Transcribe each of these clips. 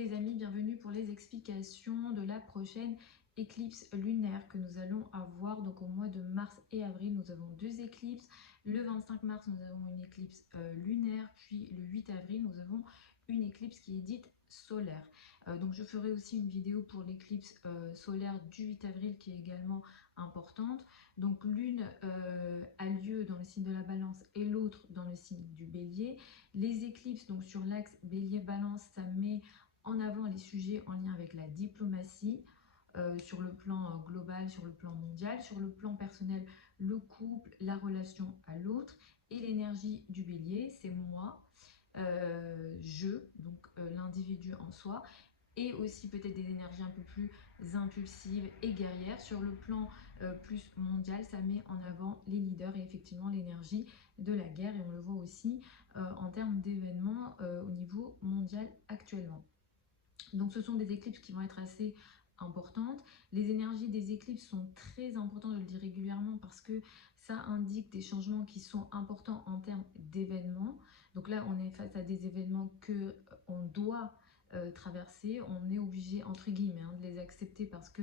les amis, bienvenue pour les explications de la prochaine éclipse lunaire que nous allons avoir. Donc au mois de mars et avril, nous avons deux éclipses. Le 25 mars, nous avons une éclipse lunaire, puis le 8 avril, nous avons une éclipse qui est dite solaire. Donc je ferai aussi une vidéo pour l'éclipse solaire du 8 avril qui est également importante. Donc l'une a lieu dans le signe de la balance et l'autre dans le signe du bélier. Les éclipses, donc sur l'axe bélier-balance, ça met en avant les sujets en lien avec la diplomatie, sur le plan global, sur le plan mondial, sur le plan personnel, le couple, la relation à l'autre. Et l'énergie du bélier, c'est moi, donc l'individu en soi, et aussi peut-être des énergies un peu plus impulsives et guerrières. Sur le plan plus mondial, ça met en avant les leaders et effectivement l'énergie de la guerre, et on le voit aussi en termes d'événements au niveau mondial actuellement. Donc ce sont des éclipses qui vont être assez importantes. Les énergies des éclipses sont très importantes, je le dis régulièrement, parce que ça indique des changements qui sont importants en termes d'événements. Donc là, on est face à des événements qu'on doit traverser. On est obligé, entre guillemets, de les accepter parce que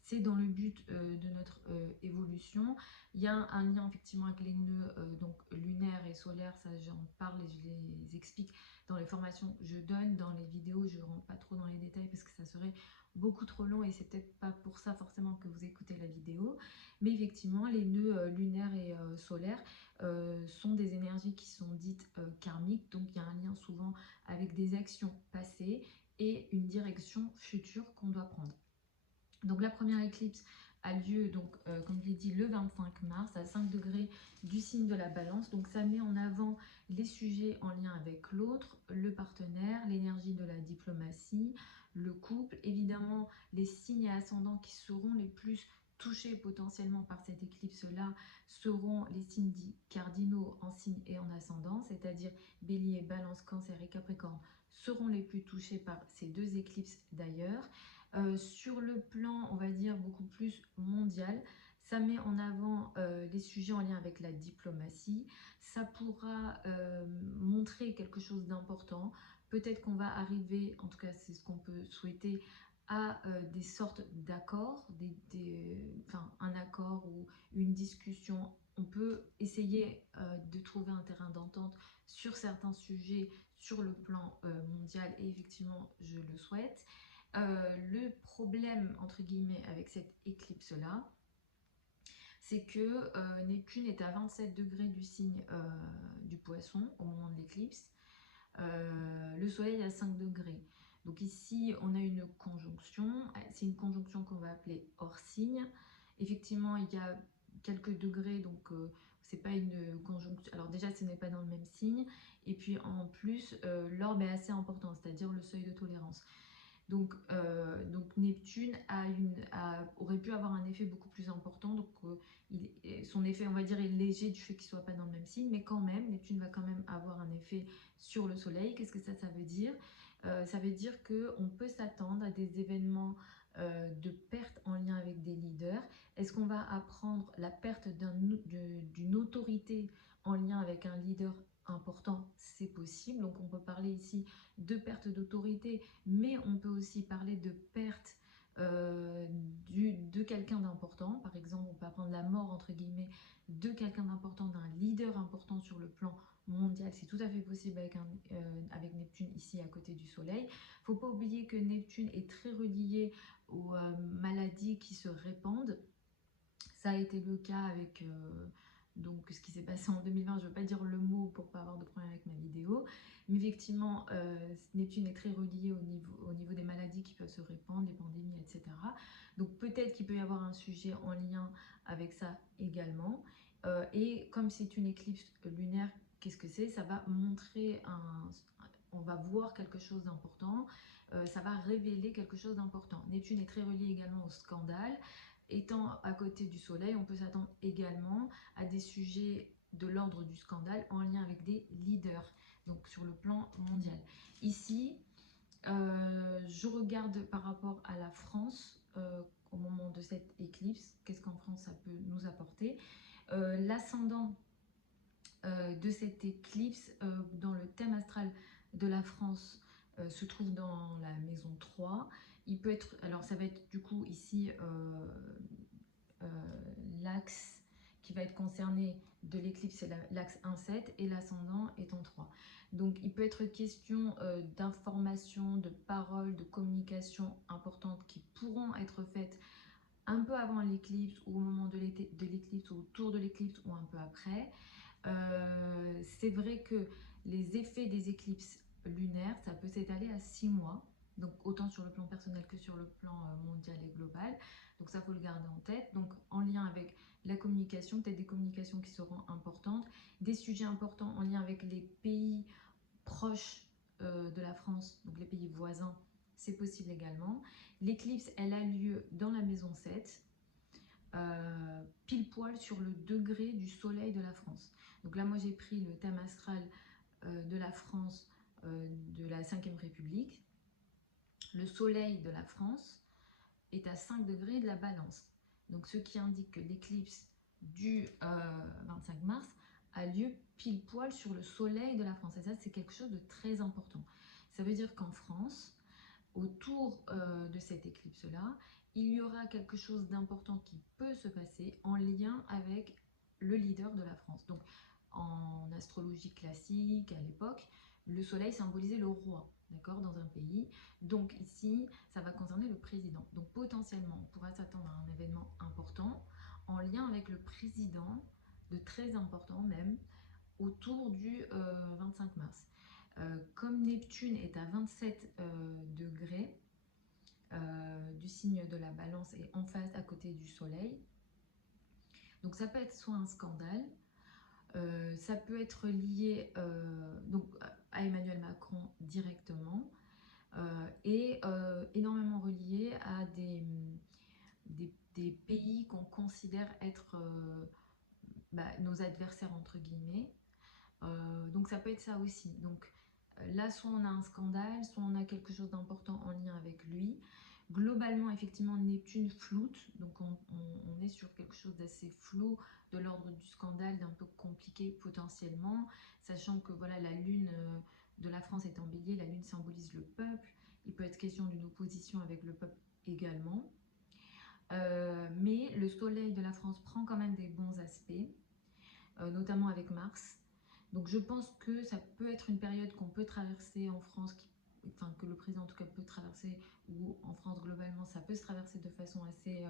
c'est dans le but de notre évolution. Il y a un lien effectivement avec les nœuds donc lunaires et solaires, ça j'en parle et je les explique dans les formations que je donne, dans les vidéos. Je ne rentre pas trop dans les détails parce que ça serait beaucoup trop long et c'est peut-être pas pour ça forcément que vous écoutez la vidéo. Mais effectivement, les nœuds lunaires et solaires sont des énergies qui sont dites karmiques. Donc il y a un lien souvent avec des actions passées et une direction future qu'on doit prendre. Donc la première éclipse a lieu, donc, comme je l'ai dit, le 25 mars à 5 degrés du signe de la balance. Donc ça met en avant les sujets en lien avec l'autre, le partenaire, l'énergie de la diplomatie, le couple. Évidemment, les signes et ascendants qui seront les plus touchés potentiellement par cette éclipse-là seront les signes dits cardinaux en signe et en ascendant, c'est-à-dire Bélier, Balance, Cancer et Capricorne seront les plus touchés par ces deux éclipses d'ailleurs. Sur le plan, on va dire, beaucoup plus mondial, ça met en avant les sujets en lien avec la diplomatie. Ça pourra montrer quelque chose d'important. Peut-être qu'on va arriver, en tout cas c'est ce qu'on peut souhaiter, à des sortes d'accords, un accord ou une discussion. On peut essayer de trouver un terrain d'entente sur certains sujets sur le plan mondial, et effectivement je le souhaite. Le problème, entre guillemets, avec cette éclipse-là, c'est que Neptune est à 27 degrés du signe du Poisson au moment de l'éclipse. Le Soleil à 5 degrés. Donc ici, on a une conjonction. C'est une conjonction qu'on va appeler hors signe. Effectivement, il y a quelques degrés, donc c'est pas une conjonction. Alors déjà, ce n'est pas dans le même signe. Et puis en plus, l'orbe est assez important, c'est-à-dire le seuil de tolérance. Donc Neptune aurait pu avoir un effet beaucoup plus important. Donc son effet, on va dire, est léger du fait qu'il ne soit pas dans le même signe, mais quand même, Neptune va quand même avoir un effet sur le Soleil. Qu'est-ce que ça veut dire? Ça veut dire qu'on peut s'attendre à des événements de perte en lien avec des leaders. Est-ce qu'on va apprendre la perte d'une autorité en lien avec un leader important? C'est possible. Donc on peut parler ici de perte d'autorité, mais on peut aussi parler de perte de quelqu'un d'important. Par exemple, on peut apprendre la mort, entre guillemets, de quelqu'un d'important, d'un leader important sur le plan mondial. C'est tout à fait possible avec Neptune ici à côté du Soleil. Il ne faut pas oublier que Neptune est très relié aux maladies qui se répandent. Ça a été le cas avec donc ce qui s'est passé en 2020. Je ne veux pas dire le mot pour ne pas avoir de problème avec ma vidéo, mais effectivement Neptune est très relié au niveau des maladies qui peuvent se répandre, les pandémies, etc. Donc peut-être qu'il peut y avoir un sujet en lien avec ça également. Et comme c'est une éclipse lunaire, qu'est-ce que c'est? Ça va montrer on va voir quelque chose d'important, ça va révéler quelque chose d'important. Neptune est très relié également au scandale. Étant à côté du Soleil, on peut s'attendre également à des sujets de l'ordre du scandale en lien avec des leaders, donc sur le plan mondial. Ici, je regarde par rapport à la France au moment de cette éclipse, qu'est-ce qu'en France ça peut nous apporter. L'ascendant de cette éclipse dans le thème astral de la France se trouve dans la maison 3. Il peut être, alors ça va être du coup ici l'axe qui va être concerné de l'éclipse, c'est l'axe 1,7 et l'ascendant est en 3. Donc il peut être question d'informations, de paroles, de communications importantes qui pourront être faites un peu avant l'éclipse ou au moment de l'éclipse ou autour de l'éclipse ou un peu après. C'est vrai que les effets des éclipses lunaires, ça peut s'étaler à 6 mois, donc autant sur le plan personnel que sur le plan mondial et global. Donc ça, faut le garder en tête. Donc en lien avec la communication, peut-être des communications qui seront importantes, des sujets importants en lien avec les pays proches de la France, donc les pays voisins, c'est possible également. L'éclipse, elle a lieu dans la maison 7, pile poil sur le degré du soleil de la France. Donc là, moi, j'ai pris le thème astral de la France de la 5e République. Le soleil de la France est à 5 degrés de la balance. Donc, ce qui indique que l'éclipse du 25 mars a lieu pile poil sur le soleil de la France. Et ça, c'est quelque chose de très important. Ça veut dire qu'en France, autour de cette éclipse-là, il y aura quelque chose d'important qui peut se passer en lien avec le leader de la France. Donc, en astrologie classique, à l'époque, le soleil symbolisait le roi, d'accord, dans un pays. Donc ici, ça va concerner le président. Donc potentiellement, on pourra s'attendre à un événement important en lien avec le président, de très important même, autour du 25 mars. Comme Neptune est à 27 degrés du signe de la balance et en face à côté du soleil, donc ça peut être soit un scandale, ça peut être lié donc, à Emmanuel Macron directement et énormément relié à des pays qu'on considère être nos adversaires entre guillemets. Donc ça peut être ça aussi. Donc là, soit on a un scandale, soit on a quelque chose d'important en lien avec lui. Globalement, effectivement, Neptune floute, donc on est sur quelque chose d'assez flou, de l'ordre du scandale, d'un peu compliqué potentiellement, sachant que voilà, la lune de la France est en bélier, la lune symbolise le peuple, il peut être question d'une opposition avec le peuple également. Mais le soleil de la France prend quand même des bons aspects, notamment avec Mars. Donc je pense que ça peut être une période qu'on peut traverser en France, enfin que le président en tout cas peut traverser, ou en France globalement ça peut se traverser de façon assez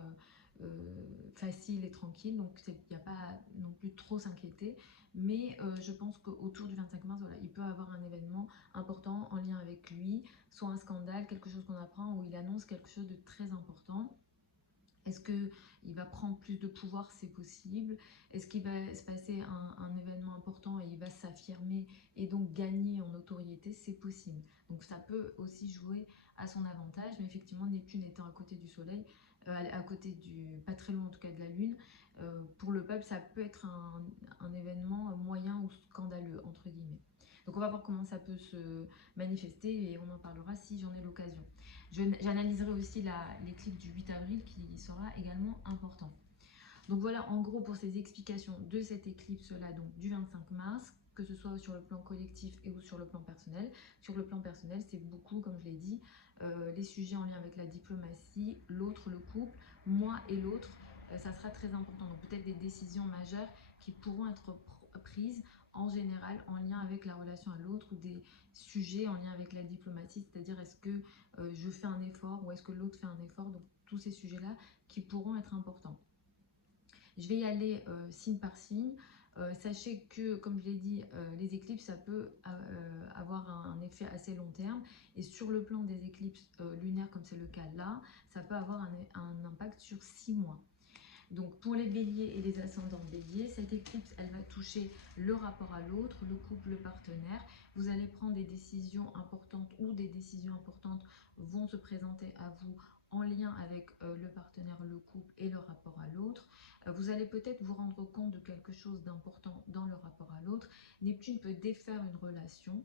facile et tranquille, donc il n'y a pas non plus trop s'inquiéter, mais je pense qu'autour du 25 mars, voilà, il peut avoir un événement important en lien avec lui, soit un scandale, quelque chose qu'on apprend, ou il annonce quelque chose de très important. Est-ce qu'il va prendre plus de pouvoir? C'est possible. Est-ce qu'il va se passer un événement important et il va s'affirmer et donc gagner en notoriété? C'est possible. Donc ça peut aussi jouer à son avantage. Mais effectivement, Neptune étant à côté du Soleil, à côté pas très loin en tout cas de la Lune, pour le peuple, ça peut être un événement moyen ou scandaleux, entre guillemets. Donc on va voir comment ça peut se manifester et on en parlera si j'en ai l'occasion. J'analyserai aussi l'éclipse du 8 avril qui sera également important. Donc voilà en gros pour ces explications de cette éclipse-là, donc du 25 mars, que ce soit sur le plan collectif et ou sur le plan personnel. Sur le plan personnel, c'est beaucoup, comme je l'ai dit, les sujets en lien avec la diplomatie, l'autre, le couple, moi et l'autre, ça sera très important. Donc peut-être des décisions majeures qui pourront être prises en général en lien avec la relation à l'autre ou des sujets en lien avec la diplomatie, c'est-à-dire est-ce que je fais un effort ou est-ce que l'autre fait un effort, donc tous ces sujets-là qui pourront être importants. Je vais y aller signe par signe. Sachez que, comme je l'ai dit, les éclipses, ça peut avoir un effet assez long terme. Et sur le plan des éclipses lunaires, comme c'est le cas là, ça peut avoir un impact sur 6 mois. Donc pour les béliers et les ascendants béliers, cette éclipse, elle va toucher le rapport à l'autre, le couple, le partenaire. Vous allez prendre des décisions importantes ou des décisions importantes vont se présenter à vous en lien avec le partenaire, le couple et le rapport à l'autre. Vous allez peut-être vous rendre compte de quelque chose d'important dans le rapport à l'autre. Neptune peut défaire une relation.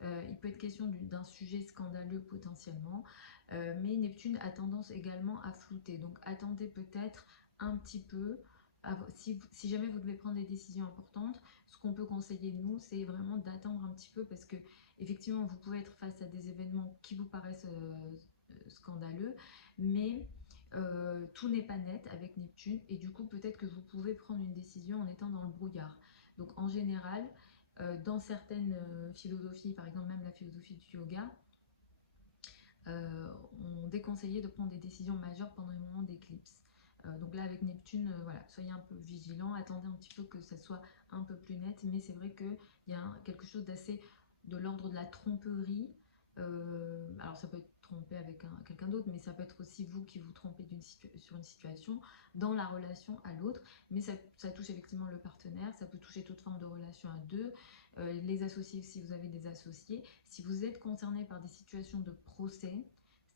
Il peut être question d'un sujet scandaleux potentiellement, mais Neptune a tendance également à flouter. Donc attendez peut-être un petit peu si jamais vous devez prendre des décisions importantes, ce qu'on peut conseiller nous, c'est vraiment d'attendre un petit peu parce que effectivement, vous pouvez être face à des événements qui vous paraissent scandaleux, mais tout n'est pas net avec Neptune et du coup, peut-être que vous pouvez prendre une décision en étant dans le brouillard. Donc, en général, dans certaines philosophies, par exemple même la philosophie du yoga, on déconseillait de prendre des décisions majeures pendant les moments d'éclipse. Donc là, avec Neptune, voilà, soyez un peu vigilants, attendez un petit peu que ça soit un peu plus net, mais c'est vrai qu'il y a quelque chose d'assez de l'ordre de la tromperie. Alors ça peut être trompé avec quelqu'un d'autre, mais ça peut être aussi vous qui vous trompez sur une situation dans la relation à l'autre, mais ça touche effectivement le partenaire, ça peut toucher toute forme de relation à deux, les associés si vous avez des associés. Si vous êtes concerné par des situations de procès,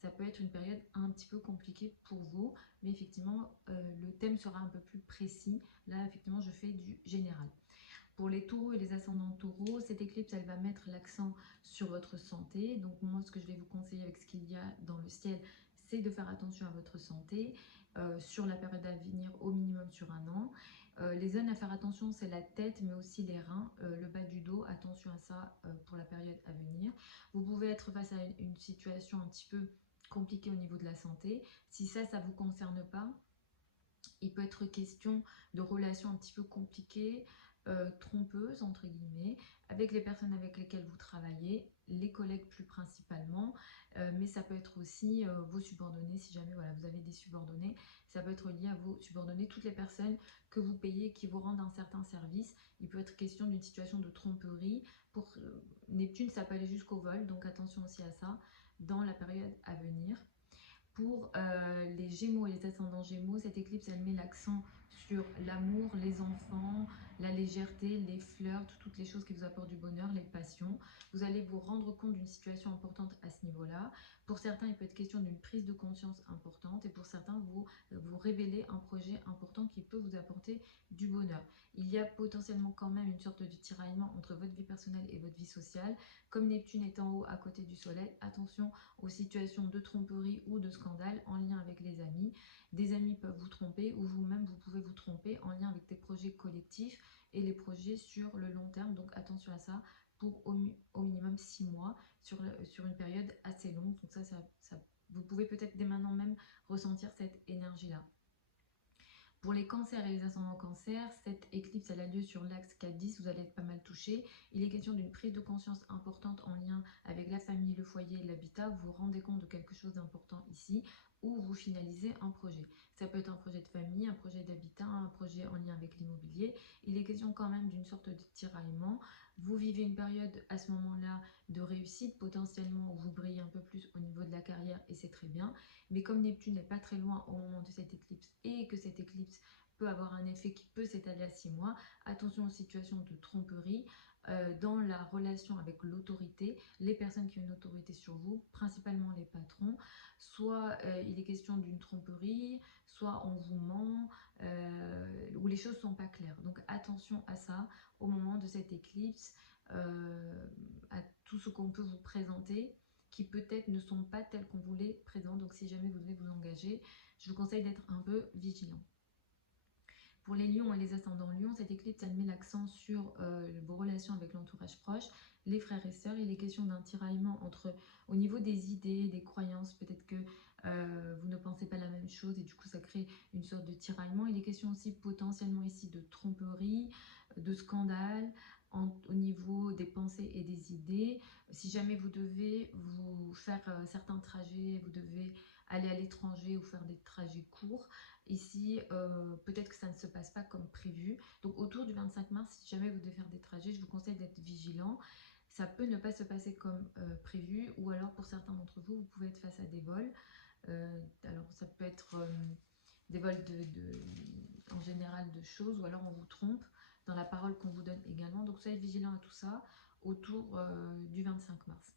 ça peut être une période un petit peu compliquée pour vous, mais effectivement, le thème sera un peu plus précis. Là, effectivement, je fais du général. Pour les taureaux et les ascendants taureaux, cette éclipse, elle va mettre l'accent sur votre santé. Donc moi, ce que je vais vous conseiller avec ce qu'il y a dans le ciel, c'est de faire attention à votre santé sur la période à venir, au minimum sur un an. Les zones à faire attention, c'est la tête, mais aussi les reins, le bas du dos. Attention à ça pour la période à venir. Vous pouvez être face à une situation un petit peu compliquée au niveau de la santé. Si ça ne vous concerne pas, il peut être question de relations un petit peu compliquées, trompeuses, entre guillemets, avec les personnes avec lesquelles vous travaillez, les collègues plus principalement, mais ça peut être aussi vos subordonnés, si jamais voilà, vous avez des subordonnés, ça peut être lié à vos subordonnés, toutes les personnes que vous payez, qui vous rendent un certain service. Il peut être question d'une situation de tromperie. Pour Neptune, ça peut aller jusqu'au vol, donc attention aussi à ça dans la période à venir. Pour les Gémeaux et les ascendants Gémeaux, cette éclipse, elle met l'accent sur l'amour, les enfants, la légèreté, les flirts, toutes les choses qui vous apportent du bonheur, les passions. Vous allez vous rendre compte d'une situation importante à ce niveau-là. Pour certains, il peut être question d'une prise de conscience importante et pour certains, vous révélez un projet important qui peut vous apporter du bonheur. Il y a potentiellement quand même une sorte de tiraillement entre votre vie personnelle et votre vie sociale. Comme Neptune est en haut à côté du Soleil, attention aux situations de tromperie ou de scandale en lien avec les amis. Des amis peuvent vous tromper ou vous-même vous pouvez vous tromper en lien avec des projets collectifs et les projets sur le long terme. Donc attention à ça pour au minimum 6 mois sur une période assez longue. Donc vous pouvez peut-être dès maintenant même ressentir cette énergie-là. Pour les cancers et les ascendants cancers, cette éclipse elle a lieu sur l'axe 4-10, vous allez être pas mal touché. Il est question d'une prise de conscience importante en lien avec la famille, le foyer et l'habitat. Vous vous rendez compte de quelque chose d'important ici ou vous finalisez un projet. Ça peut être un projet de famille, un projet d'habitat, un projet en lien avec l'immobilier. Il est question quand même d'une sorte de tiraillement. Vous vivez une période à ce moment-là de réussite potentiellement où vous brillez un peu plus au niveau de la carrière et c'est très bien. Mais comme Neptune n'est pas très loin au moment de cette éclipse et que cette éclipse peut avoir un effet qui peut s'étaler à 6 mois, attention aux situations de tromperie dans la relation avec l'autorité, les personnes qui ont une autorité sur vous, principalement les patrons. Soit il est question d'une tromperie, soit on vous ment, ou les choses ne sont pas claires. Donc attention à ça au moment de cette éclipse, à tout ce qu'on peut vous présenter qui peut-être ne sont pas tels qu'on vous les présente. Donc si jamais vous devez vous engager, je vous conseille d'être un peu vigilant. Pour les lions et les ascendants lions, cette éclipse, elle met l'accent sur vos relations avec l'entourage proche, les frères et sœurs. Il est question d'un tiraillement au niveau des idées, des croyances. Peut-être que vous ne pensez pas la même chose et du coup, ça crée une sorte de tiraillement. Il est question aussi potentiellement ici de tromperie, de scandale au niveau des pensées et des idées. Si jamais vous devez vous faire certains trajets, vous devez aller à l'étranger ou faire des trajets courts, ici, peut-être que ça ne se passe pas comme prévu. Donc autour du 25 mars, si jamais vous devez faire des trajets, je vous conseille d'être vigilant. Ça peut ne pas se passer comme prévu ou alors pour certains d'entre vous, vous pouvez être face à des vols. Alors ça peut être des vols en général de choses ou alors on vous trompe dans la parole qu'on vous donne également. Donc soyez vigilant à tout ça autour du 25 mars.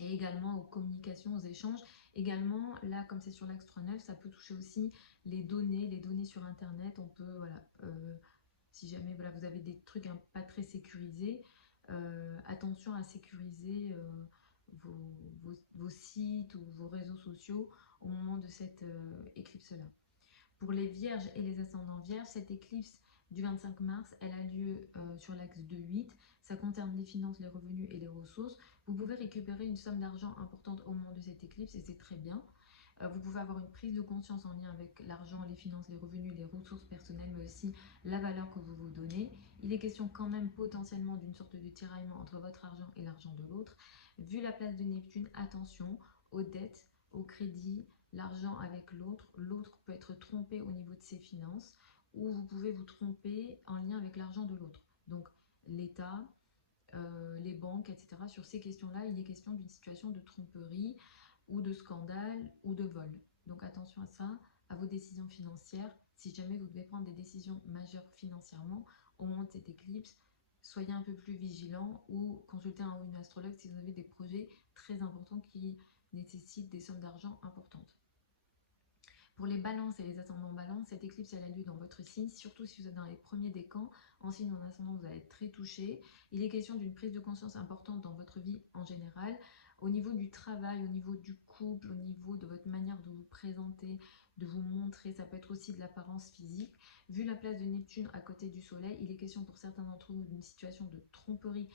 Et également aux communications, aux échanges. Également, là, comme c'est sur l'axe 3.9, ça peut toucher aussi les données sur Internet. On peut, voilà, si jamais voilà, vous avez des trucs pas très sécurisés, attention à sécuriser vos sites ou vos réseaux sociaux au moment de cette éclipse-là. Pour les vierges et les ascendants vierges, cette éclipse du 25 mars, elle a lieu sur l'axe de 8. Ça concerne les finances, les revenus et les ressources. Vous pouvez récupérer une somme d'argent importante au moment de cette éclipse et c'est très bien. Vous pouvez avoir une prise de conscience en lien avec l'argent, les finances, les revenus, les ressources personnelles, mais aussi la valeur que vous vous donnez. Il est question quand même potentiellement d'une sorte de tiraillement entre votre argent et l'argent de l'autre. Vu la place de Neptune, attention aux dettes, au crédit, l'argent avec l'autre. L'autre peut être trompé au niveau de ses finances ou vous pouvez vous tromper en lien avec l'argent de l'autre. Donc l'État, les banques, etc. Sur ces questions-là, il est question d'une situation de tromperie ou de scandale ou de vol. Donc attention à ça, à vos décisions financières. Si jamais vous devez prendre des décisions majeures financièrement au moment de cette éclipse, soyez un peu plus vigilant ou consultez un ou une astrologue si vous avez des projets très importants qui nécessitent des sommes d'argent importantes. Pour les balances et les ascendants balance, cette éclipse elle a lieu dans votre signe, surtout si vous êtes dans les premiers décans. En signe ou en ascendant, vous allez être très touché. Il est question d'une prise de conscience importante dans votre vie en général. Au niveau du travail, au niveau du couple, au niveau de votre manière de vous présenter, de vous montrer, ça peut être aussi de l'apparence physique. Vu la place de Neptune à côté du Soleil, il est question pour certains d'entre vous d'une situation de tromperie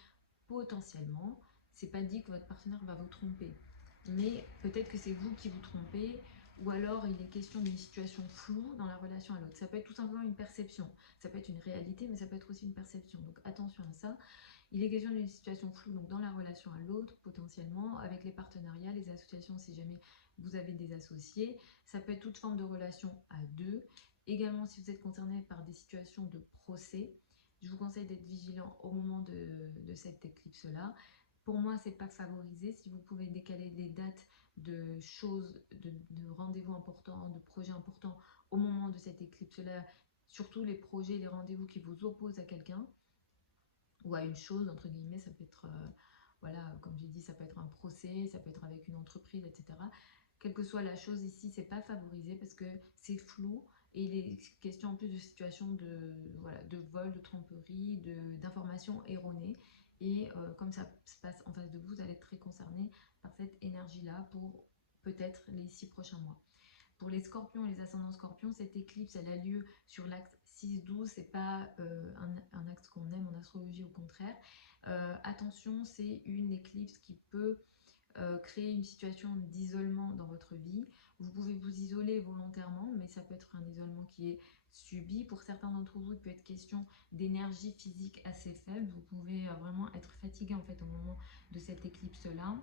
potentiellement. C'est pas dit que votre partenaire va vous tromper, mais peut-être que c'est vous qui vous trompez, ou alors il est question d'une situation floue dans la relation à l'autre. Ça peut être tout simplement une perception, ça peut être une réalité, mais ça peut être aussi une perception. Donc attention à ça. Il est question d'une situation floue donc dans la relation à l'autre, potentiellement, avec les partenariats, les associations, si jamais vous avez des associés. Ça peut être toute forme de relation à deux. Également, si vous êtes concerné par des situations de procès, je vous conseille d'être vigilant au moment de cette éclipse-là. Pour moi, c'est pas favorisé. Si vous pouvez décaler les dates de choses, de rendez-vous importants, de projets importants au moment de cette éclipse-là, surtout les projets, les rendez-vous qui vous opposent à quelqu'un ou à une chose, entre guillemets, ça peut être, voilà, comme j'ai dit, ça peut être un procès, ça peut être avec une entreprise, etc. Quelle que soit la chose ici, c'est pas favorisé parce que c'est flou et il est question en plus de situations de, voilà, de vol, de tromperie, d'informations erronées. Et comme ça se passe en face de vous, vous allez être très concerné par cette énergie-là pour peut-être les 6 prochains mois. Pour les scorpions et les ascendants scorpions, cette éclipse, elle a lieu sur l'axe 6-12. C'est pas un axe qu'on aime en astrologie, au contraire. Attention, c'est une éclipse qui peut créer une situation d'isolement dans votre vie. Vous pouvez vous isoler volontairement, mais ça peut être un isolement qui est subi. Pour certains d'entre vous, il peut être question d'énergie physique assez faible. Vous pouvez vraiment être fatigué en fait au moment de cette éclipse-là.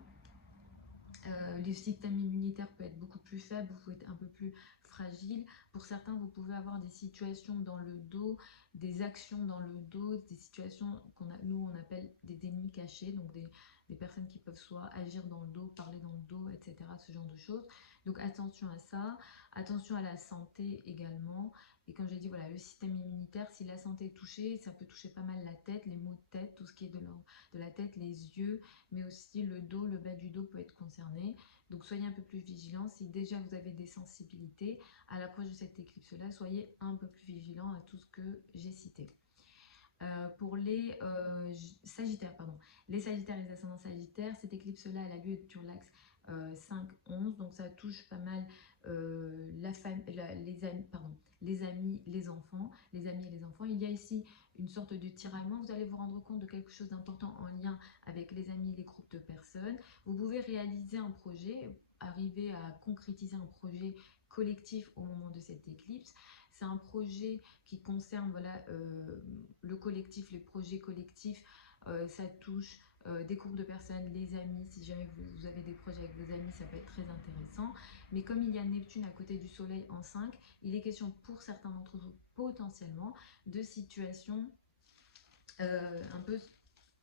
Le système immunitaire peut être beaucoup plus faible, vous pouvez être un peu plus fragile. Pour certains, vous pouvez avoir des situations dans le dos, des actions dans le dos, des situations nous on appelle des ennemis cachés, donc des personnes qui peuvent soit agir dans le dos, parler dans le dos, etc. Ce genre de choses. Donc attention à ça, attention à la santé également. Et comme j'ai dit, voilà, le système immunitaire, si la santé est touchée, ça peut toucher pas mal la tête, les maux de tête, tout ce qui est de la tête, les yeux, mais aussi le dos, le bas du dos peut être concerné. Donc soyez un peu plus vigilants. Si déjà vous avez des sensibilités à l'approche de cette éclipse-là, soyez un peu plus vigilants à tout ce que j'ai cité. Pour les Sagittaires, les Sagittaires et les ascendants Sagittaires, cette éclipse-là, elle a lieu sur l'axe 5-11, donc ça touche pas mal les amis, les enfants, les amis et les enfants. Il y a ici une sorte de tiraillement, vous allez vous rendre compte de quelque chose d'important en lien avec les amis et les groupes de personnes. Vous pouvez réaliser un projet, arriver à concrétiser un projet collectif au moment de cette éclipse. C'est un projet qui concerne voilà, le collectif, les projets collectifs, ça touche des groupes de personnes, les amis, si jamais vous avez des projets avec vos amis, ça peut être très intéressant. Mais comme il y a Neptune à côté du Soleil en 5, il est question pour certains d'entre vous potentiellement de situations un peu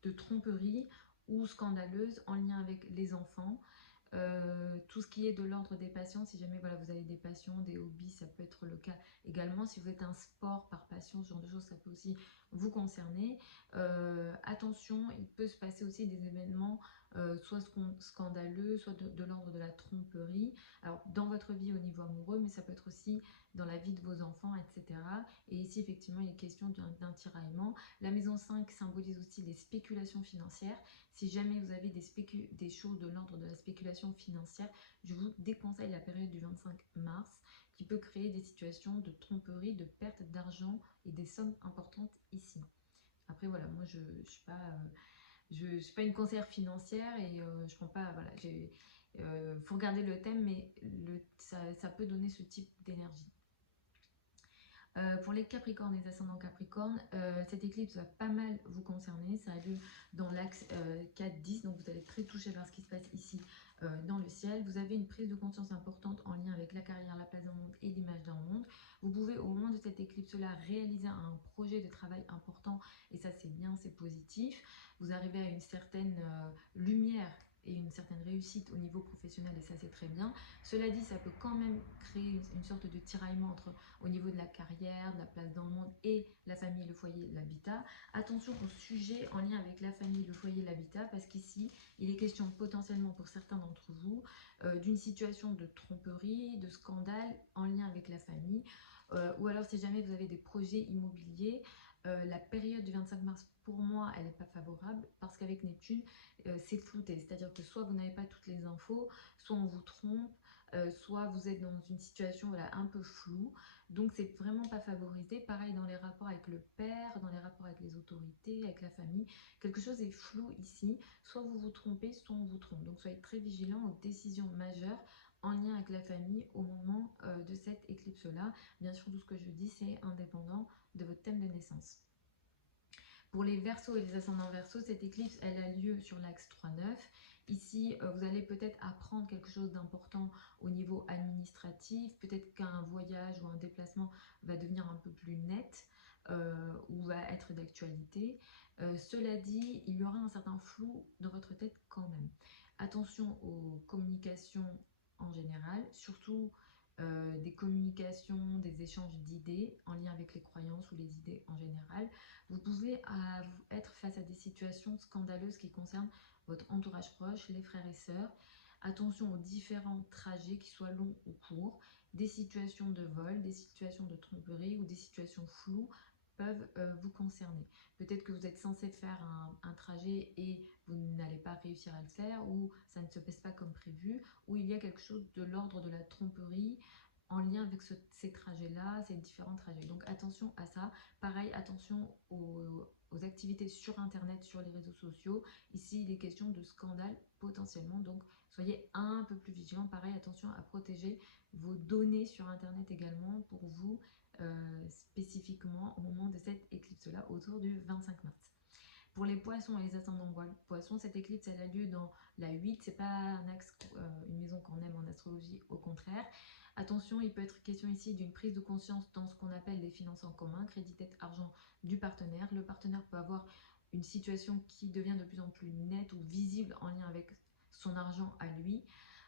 de tromperie ou scandaleuse en lien avec les enfants. Tout ce qui est de l'ordre des passions, si jamais voilà, vous avez des passions, des hobbies, ça peut être le cas également. Si vous êtes un sport par passion, ce genre de choses, ça peut aussi vous concerner. Attention, il peut se passer aussi des événements soit scandaleux, soit de l'ordre de la tromperie. Alors dans votre vie au niveau amoureux, mais ça peut être aussi dans la vie de vos enfants, etc. Et ici effectivement il est question d'un tiraillement. La maison 5 symbolise aussi les spéculations financières. Si jamais vous avez des choses de l'ordre de la spéculation financière, je vous déconseille la période du 25 mars qui peut créer des situations de tromperie, de perte d'argent et des sommes importantes ici. Après voilà, moi je ne suis pas... je suis pas une conseillère financière et je prends pas, voilà, faut regarder le thème, mais ça peut donner ce type d'énergie. Pour les Capricornes et les ascendants Capricornes, cette éclipse va pas mal vous concerner. Ça a lieu dans l'axe 4-10, donc vous allez être très touché par ce qui se passe ici dans le ciel. Vous avez une prise de conscience importante en lien avec la carrière, la place dans le monde et l'image dans le monde. Vous pouvez au moment de cette éclipse-là réaliser un projet de travail important et ça c'est bien, c'est positif. Vous arrivez à une certaine lumière et une certaine réussite au niveau professionnel et ça c'est très bien. Cela dit, ça peut quand même créer une sorte de tiraillement au niveau de la carrière, de la place dans le monde et la famille, le foyer, l'habitat. Attention au sujet en lien avec la famille, le foyer, l'habitat, parce qu'ici, il est question potentiellement pour certains d'entre vous d'une situation de tromperie, de scandale en lien avec la famille, ou alors si jamais vous avez des projets immobiliers, la période du 25 mars, pour moi, elle n'est pas favorable parce qu'avec Neptune, c'est flouté. C'est-à-dire que soit vous n'avez pas toutes les infos, soit on vous trompe, soit vous êtes dans une situation voilà, un peu floue. Donc, c'est vraiment pas favorisé. Pareil dans les rapports avec le père, dans les rapports avec les autorités, avec la famille. Quelque chose est flou ici. Soit vous vous trompez, soit on vous trompe. Donc, soyez très vigilants aux décisions majeures en lien avec la famille au moment de cette éclipse-là. Bien sûr, tout ce que je dis, c'est indépendant de votre thème de naissance. Pour les Verseaux et les ascendants Verseaux, cette éclipse, elle a lieu sur l'axe 3-9. Ici, vous allez peut-être apprendre quelque chose d'important au niveau administratif. Peut-être qu'un voyage ou un déplacement va devenir un peu plus net ou va être d'actualité. Cela dit, il y aura un certain flou dans votre tête quand même. Attention aux communications en général, surtout des communications, des échanges d'idées en lien avec les croyances ou les idées en général. Vous pouvez être face à des situations scandaleuses qui concernent votre entourage proche, les frères et sœurs. Attention aux différents trajets, qu'ils soient longs ou courts. Des situations de vol, des situations de tromperie ou des situations floues peuvent vous concerner. Peut-être que vous êtes censé faire un trajet et vous n'allez pas réussir à le faire, ou ça ne se passe pas comme prévu, ou il y a quelque chose de l'ordre de la tromperie en lien avec ces trajets-là, ces différents trajets. Donc attention à ça. Pareil, attention aux activités sur Internet, sur les réseaux sociaux. Ici, il est question de scandale potentiellement, donc soyez un peu plus vigilants. Pareil, attention à protéger vos données sur Internet également pour vous, spécifiquement au moment de cette éclipse-là, autour du 25 mars. Pour les poissons et les ascendants poissons, cette éclipse elle a lieu dans la 8, c'est pas un axe, une maison qu'on aime en astrologie, au contraire. Attention, il peut être question ici d'une prise de conscience dans ce qu'on appelle les finances en commun, crédit, dette, argent du partenaire. Le partenaire peut avoir une situation qui devient de plus en plus nette ou visible en lien avec son argent à lui.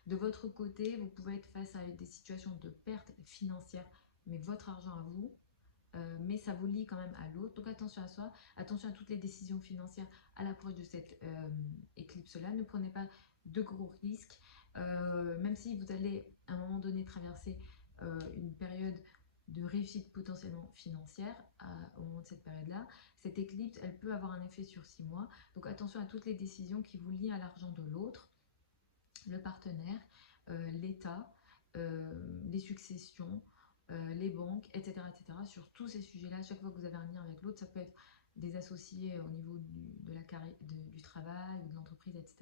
De votre côté, vous pouvez être face à des situations de perte financière, mais votre argent à vous, mais ça vous lie quand même à l'autre. Donc attention à soi, attention à toutes les décisions financières à l'approche de cette éclipse-là. Ne prenez pas de gros risques, même si vous allez à un moment donné traverser une période de réussite potentiellement financière au moment de cette période-là. Cette éclipse, elle peut avoir un effet sur 6 mois. Donc attention à toutes les décisions qui vous lient à l'argent de l'autre, le partenaire, l'État, les successions, les banques, etc., etc. Sur tous ces sujets-là, chaque fois que vous avez un lien avec l'autre, ça peut être des associés au niveau du travail ou de l'entreprise, etc.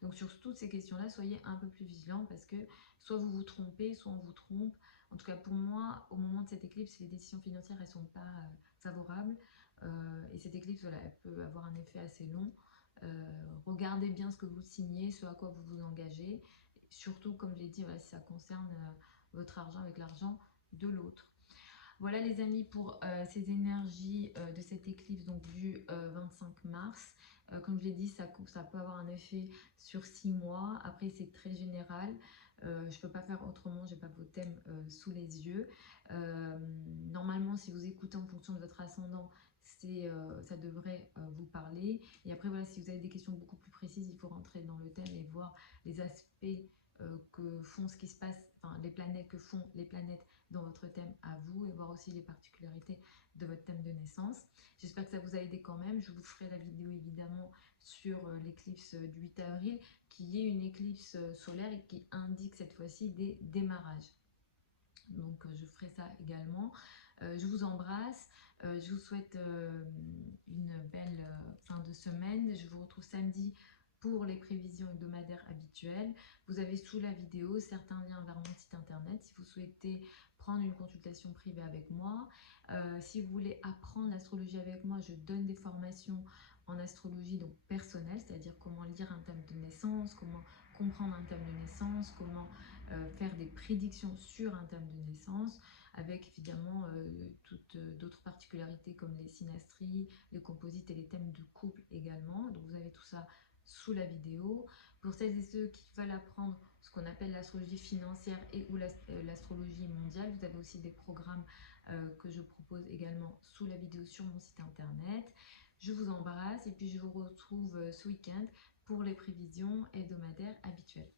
Donc sur toutes ces questions-là, soyez un peu plus vigilants parce que soit vous vous trompez, soit on vous trompe. En tout cas pour moi, au moment de cette éclipse, les décisions financières, elles ne sont pas favorables. Et cette éclipse, voilà, elle peut avoir un effet assez long. Regardez bien ce que vous signez, ce à quoi vous vous engagez. Surtout, comme je l'ai dit, voilà, si ça concerne votre argent avec l'argent de l'autre. Voilà les amis pour ces énergies de cette éclipse donc du 25 mars. Comme je l'ai dit, ça peut avoir un effet sur 6 mois. Après, c'est très général. Je ne peux pas faire autrement, je n'ai pas vos thèmes sous les yeux. Normalement, si vous écoutez en fonction de votre ascendant, ça devrait vous parler. Et après, voilà, si vous avez des questions beaucoup plus précises, il faut rentrer dans le thème et voir les aspects que font ce qui se passe, enfin les planètes que font les planètes dans votre thème à vous, et voir aussi les particularités de votre thème de naissance. J'espère que ça vous a aidé quand même. Je vous ferai la vidéo évidemment sur l'éclipse du 8 avril, qui est une éclipse solaire et qui indique cette fois-ci des démarrages. Donc je ferai ça également. Je vous embrasse, je vous souhaite une belle fin de semaine. Je vous retrouve samedi pour les prévisions hebdomadaires habituelles. Vous avez sous la vidéo certains liens vers mon site internet si vous souhaitez prendre une consultation privée avec moi. Si vous voulez apprendre l'astrologie avec moi, je donne des formations en astrologie donc personnelle, c'est-à-dire comment lire un thème de naissance, comment comprendre un thème de naissance, comment faire des prédictions sur un thème de naissance, avec évidemment toutes d'autres particularités comme les synastries, les composites et les thèmes de couple également. Donc vous avez tout ça sous la vidéo. Pour celles et ceux qui veulent apprendre ce qu'on appelle l'astrologie financière et ou l'astrologie mondiale, vous avez aussi des programmes que je propose également sous la vidéo sur mon site internet. Je vous embrasse et puis je vous retrouve ce week-end pour les prévisions hebdomadaires habituelles.